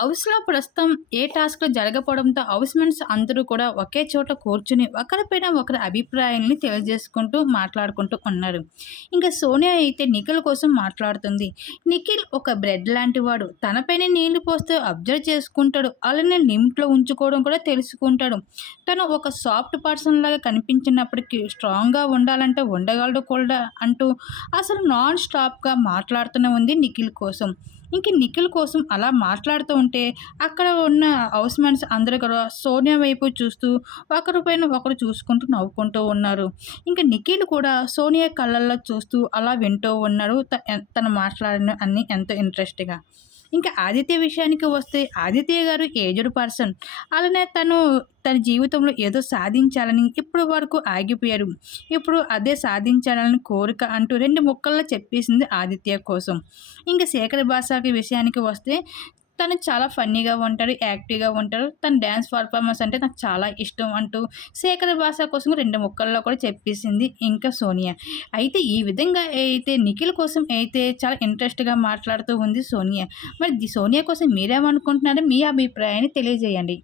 హౌస్‌లో ప్రస్తుతం ఏ టాస్క్‌లు జరగకపోవడంతో హౌస్‌మేట్స్ అందరూ కూడా ఒకే చోట కూర్చుని ఒకరిపైన ఒకరి అభిప్రాయాల్ని తెలియజేసుకుంటూ మాట్లాడుకుంటూ ఉన్నారు. ఇంకా సోనియా అయితే నిఖిల్ కోసం మాట్లాడుతుంది. నిఖిల్ ఒక బ్రెడ్ లాంటి వాడు. తనపైనే నీళ్ళు పోస్తే అబ్జర్వ్ చేసుకుంటాడు. అలానే లిమిట్‌లో ఉంచుకోవడం కూడా తెలుసుకుంటాడు. తను ఒక సాఫ్ట్ పర్సన్ లాగా కనిపించినప్పటికీ స్ట్రాంగ్‌గా ఉండాలంటే ఉండగలడు కూడా అంటూ అసలు నాన్ స్టాప్‌గా మాట్లాడుతూనే ఉంది నిఖిల్ కోసం. ఇంక నిఖిల్ కోసం అలా మాట్లాడుతూ ఉంటే అక్కడ ఉన్న హౌస్‌మేట్స్ అందరూ కూడా సోనియా వైపు చూస్తూ ఒకరి పైన ఒకరు చూసుకుంటూ నవ్వుకుంటూ ఉన్నారు. ఇంక నిఖిల్ కూడా సోనియా కళ్ళల్లో చూస్తూ అలా వింటూ ఉన్నాడు. త తను మాట్లాడిన అన్నీ ఎంతో ఇంట్రెస్ట్‌గా. ఇంకా ఆదిత్య విషయానికి వస్తే ఆదిత్య గారు ఏజ్డ్ పర్సన్. అలానే తను తన జీవితంలో ఏదో సాధించాలని ఇప్పుడు వరకు ఆగిపోయారు. ఇప్పుడు అదే సాధించాలని కోరిక అంటూ రెండు ముక్కల్లో చెప్పేసింది ఆదిత్య కోసం. ఇంకా శేఖర్ భాషకి విషయానికి వస్తే తను చాలా ఫన్నీగా ఉంటాడు. యాక్టివ్‌గా ఉంటాడు. తన డ్యాన్స్ పర్ఫార్మెన్స్ అంటే నాకు చాలా ఇష్టం అంటూ శేఖర్ భాష కోసం రెండు ముక్కల్లో కూడా చెప్పేసింది ఇంకా సోనియా. అయితే ఈ విధంగా అయితే నిఖిల్ కోసం అయితే చాలా ఇంట్రెస్ట్‌గా మాట్లాడుతూ ఉంది సోనియా. మరి సోనియా కోసం మీరేమనుకుంటున్నారో మీ అభిప్రాయాన్ని తెలియజేయండి.